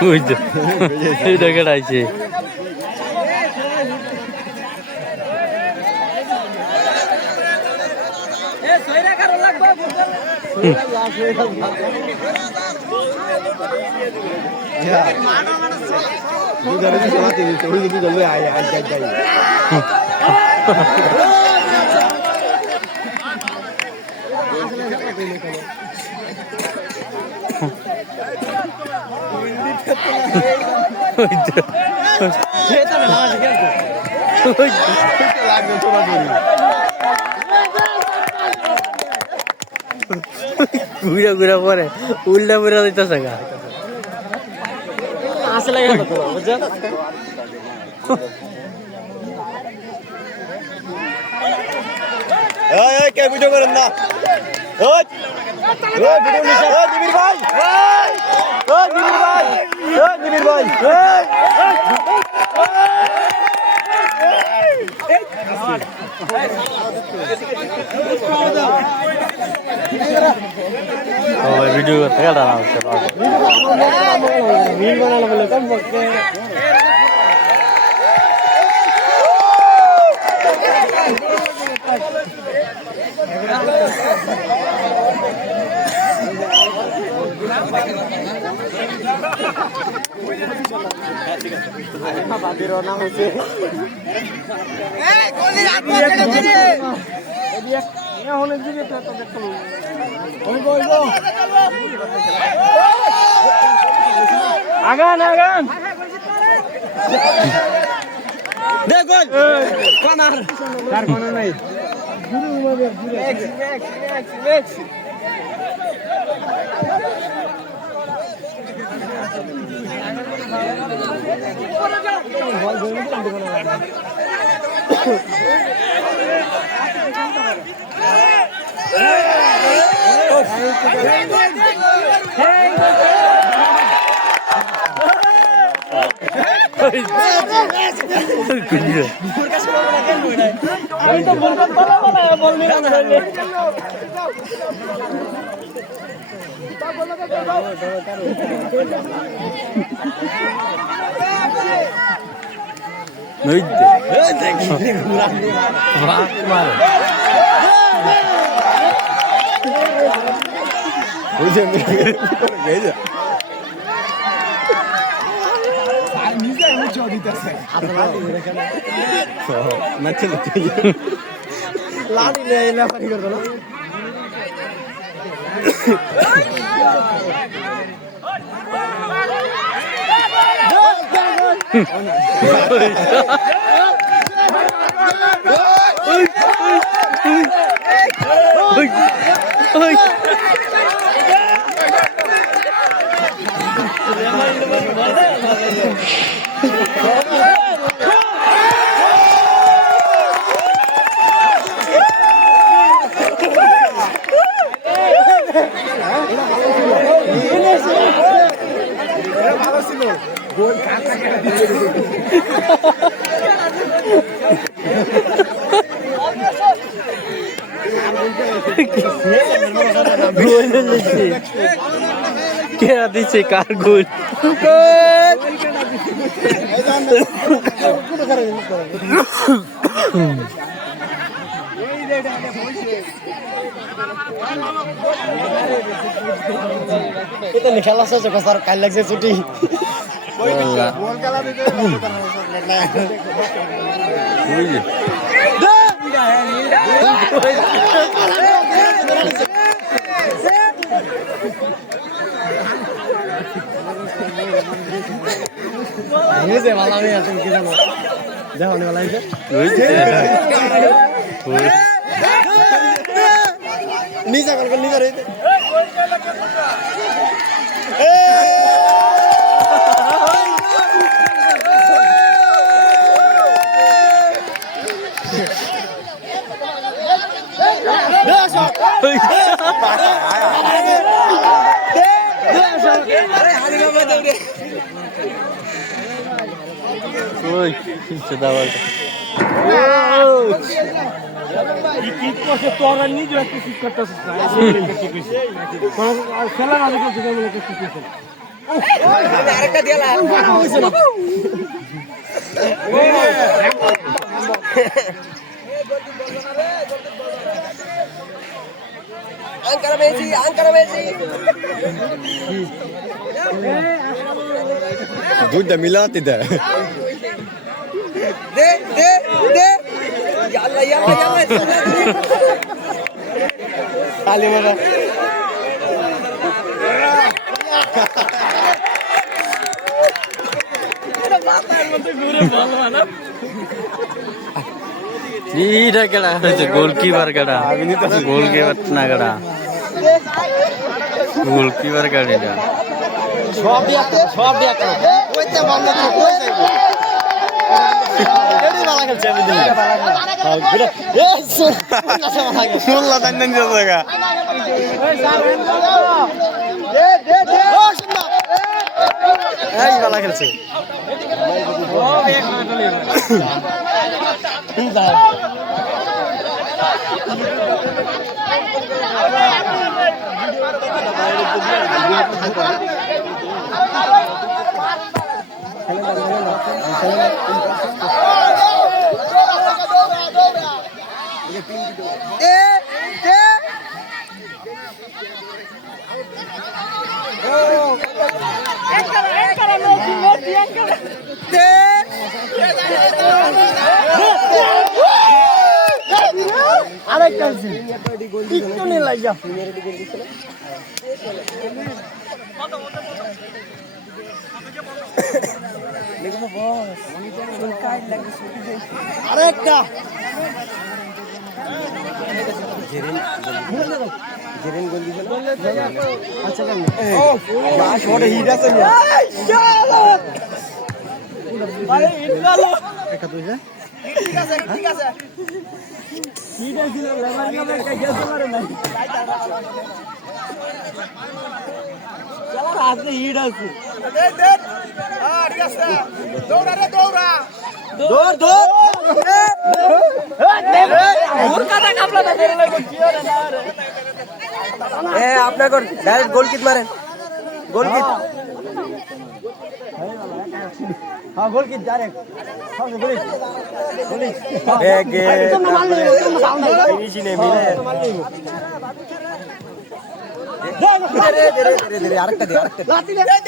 বুঝতে এটা কেটাইছে ঘুরা ঘুরা পরে উল্টা পুরা দিতেছে গা আসলে বুঝছেন কে ভিডিও করেন না নিবির ভাই নিবির ভাই ভিডিও করতে কাটা না আগান আগান দেখুন কানার কার কোন নাই গুরু মাদের এক্স কেরা দিচ্ছে কার গোল খেলা শেষ কাল লাগছে ছুটি ভালো আমি তুমি কি জানো দেখো ভালো নিজা কল নিজা রইতে Oi, que você dá kick করছে তোরা নিজে একটা কিক করতেছিস না কিক হইছে কোন খেলা না দেখে তুই বলে কিক হইছে আরেকটা দিয়া লা হইছে না আঙ্কারা মেসি দুইটা মিলাতে দে দে দে দে ইয়াল্লা ইয়াল্লা ইয়াল্লা তালি মারা এইটা কেডা হচ্ছে গোলকিপার কেডা গোলকিপার না কেডা গোলকিপার কেডা এটা সব দিয়া ওইটা বন্ধ কই যাইবো এডি বালা খেলছে আমি দিই এ শুনলা দান্দান জায়গা দে দে দে ও সুন্দর এই বালা খেলছে ও এক মিনিট আরেকটা একটু নিয়ে লাগিয়া আরেকটা জেরেন গোল দিছিল আচ্ছা কেন ও শট হিট আছে আরে হিট গেল একটা তুই যা ঠিক আছে ঠিক আছে হিট আছে লেবার কে গেছে মারে নাই চলো আজকে হিট আছে দে দে ঠিক আছে দৌড়া রে দৌড়া দৌড় দৌড় ওর কথা কাপলা না দেরে লাগো কি ওরে না রে এ আপনার কোন ডাইরেক্ট গোল কিক মারেন গোল কিক हां गोल किक डायरेक्ट हां गोल गोल ए गे फिनिश नहीं मिले धीरे धीरे धीरे धीरे আরেকটা দে আরেকটা দে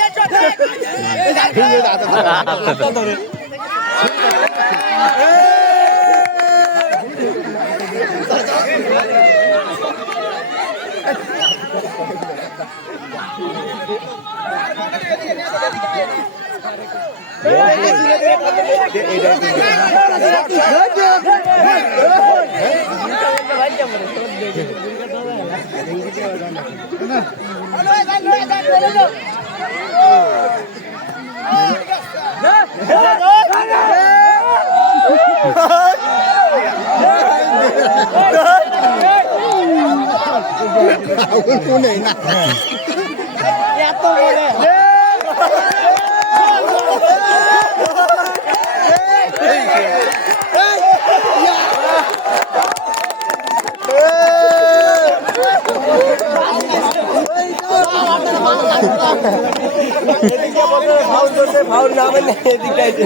फाउल नाम नहीं दिखाई दे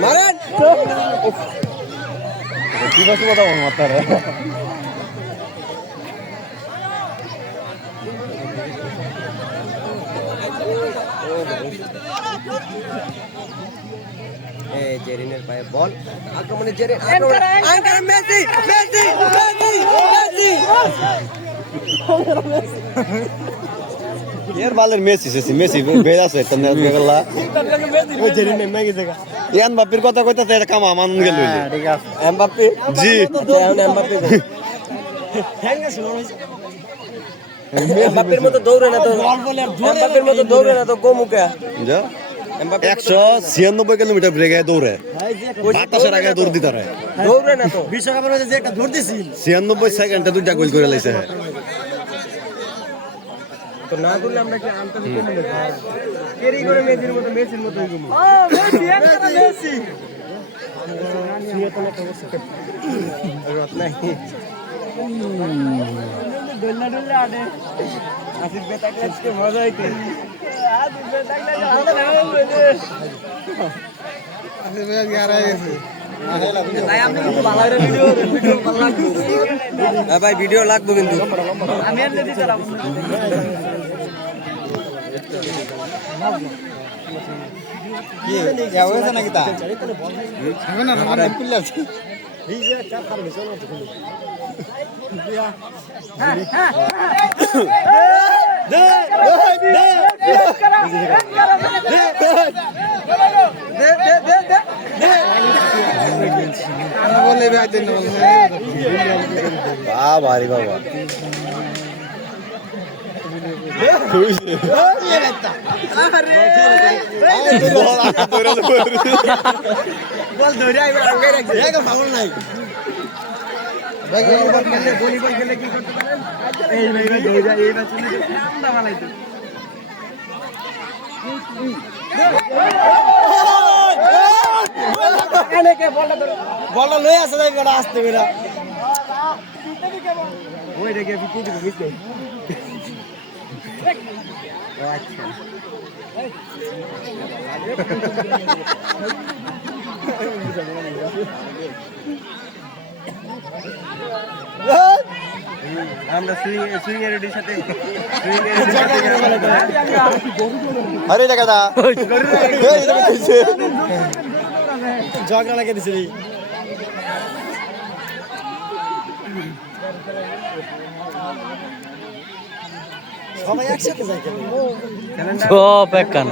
मारन কি বাসু কথা বল মাতারে জেরিনের পায়ে বল আক্রমণে জেরিন আঙ্কারা মেসি মেসি মেসি মেসি यार बालर मेसी से मेसी बेदा से तने गला ও জেরিন মেগি জায়গা ইয়ান বাপির কথা কইতা এটা কাম আমান গেল ঠিক আছে এমবাপ্পে জি এখন এমবাপ্পে হ্যাঙ্গা শুনো এমবাপ্পের মতো দৌড়ে না তো, এমবাপ্পের মতো দৌড়ে না তো গোমুকা। যা 196 কিলোমিটার ব্রেকে দৌড়ে বাতাসের আগে দৌড় দিতে পারে দৌড়ে না তো। বিশ্বকাপের মধ্যে যে একটা দৌড় দিছিল 96 সেকেন্ডে 2টা গোল করে লাইছে হ্যাঁ তো না করলে আমরা কি আনতে কমে না। কেরি করে মেসির মতো হয়ে গেল। মেসি একটা মেসি। সিয়াতলে তো বসে। রত নাই। ডল্লা আডে। আসিফ বেতাকলে আজকে মজা হইছে। আসিফ বেতাকলে হাতে না হইছে। আসিফ বেতাক ইয়ার আইছে। ভাই আমি কিন্তু ভালো ভিডিও ভালো লাগবে। হ্যাঁ ভাই ভিডিও লাগবে কিন্তু। আমি এনে দিতে পারবো। কি ইয়া হয়েছে নাকি তা হবে না রান করলে আছে এই যে একটা পার হইছে না বাবা রে বাবা বল ধরে আইবে আগে রাখবে একা ভালো নাই ভলিবল খেলে কি করতে পারেন এই ভাই ধরে যায় এই ম্যাচে ঠান্ডা বানাইতে এনেকে বলটা ধরে বলটা লই আসে যাই বেটা আসতে বেটা ওই রেগে বিপি দিবে বুঝতে আচ্ছা আমরা সুইং এর সাথে আরে টাকাটা ঝগড়া লাগিয়ে দিছে সবাই একসাথে যাই খেলে সব একখান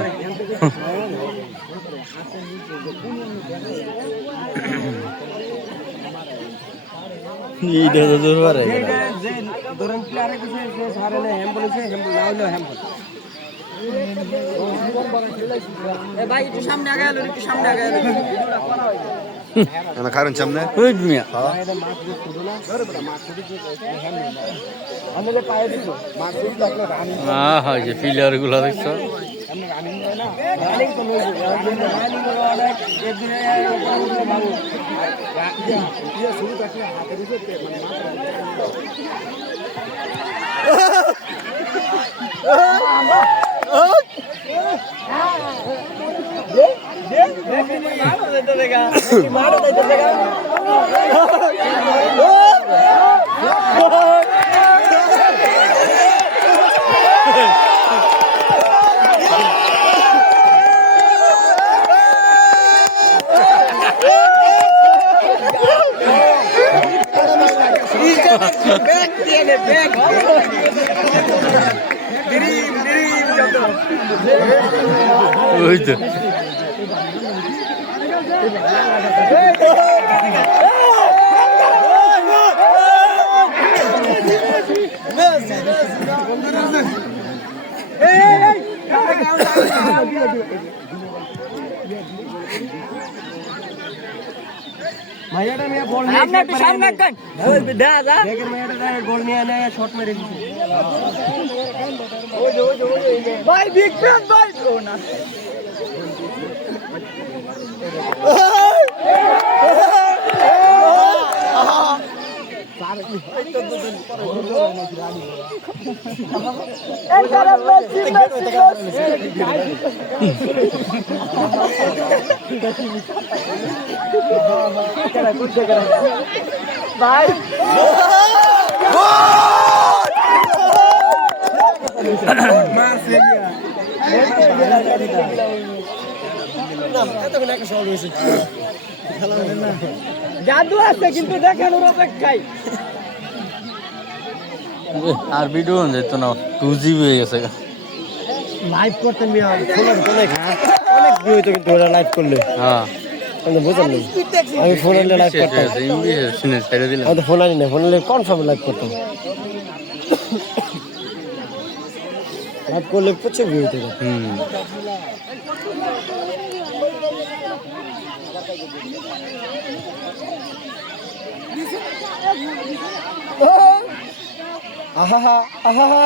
এইটা তো দূর পারে যে ধরুন প্লেয়ারে কিছু যে সারেলে হ্যাম বলেছে হ্যাম না হলো হ্যাম এ ভাই একটু সামনে আগে এলো একটু সামনে আগে এলো না কারণ সামনে ওই মিয়া আমাদের পায়ে দিছো মাছ দেখলো রানিং হ্যাঁ যে প্লেয়ার গুলো দেখছো রানিং না রানিং তো নয় রানিং অনেক একদিনে ভালো ইয়া শুরু করতে হাতে দিতে মানে মাত্র ওই তো মাইয়াটা নিয়ে বল নিয়ে সামনে একটু সামনে কাট ওই দাদা দেখেন মাইয়াটা গোল নিয়ে না শট মেরে দিছে ওই ভাই বিগ ফ্যান ভাই না ভাই জাদু আছে কিন্তু দেখানোর অপেক্ষায় আর ভিডিও যেত না 2GB হয়ে গেছে লাইভ করতে মিয়া অনেক ভিউ হইতো কিন্তু ওরা লাইভ করলে হ্যাঁ আমি বুঝলাম না আমি ফোন আনলে লাইভ করতাম শুনে ছেড়ে দিলাম আমি তো ফোন আনি না ফোন আনলে কনফার্ম লাইভ করতাম হাত করলে প্রচুর ভিউ হতে পারে। আহা আহা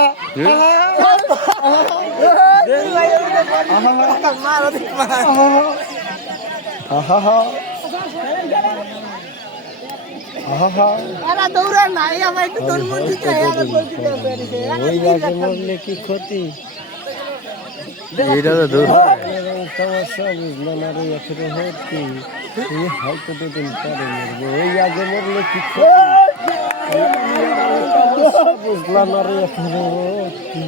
ওই আগে মরলে কি ক্ষতি এইটা তো দূর সমস্যা বুঝলাম আর ওই এখনো হতি তুমি হয়তো দুদিন পরে মরবো ওই আগে মরলে কি ক্ষতি বুঝলাম আর এখনো হতি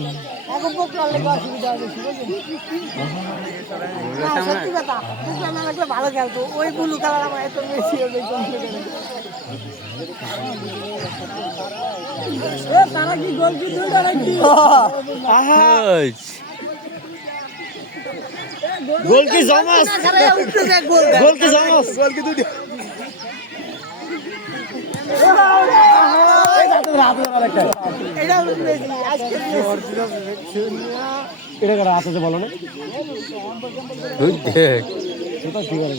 ভালো খেলতো ওই ব্লু কালার আমার এত বেশি তারা কি গোল কি দুইটা নাকি গোল কি জমাস গোল কি জমাস গোল কি দুই এটা কারা আছে বলো না দেখ এটা কি করে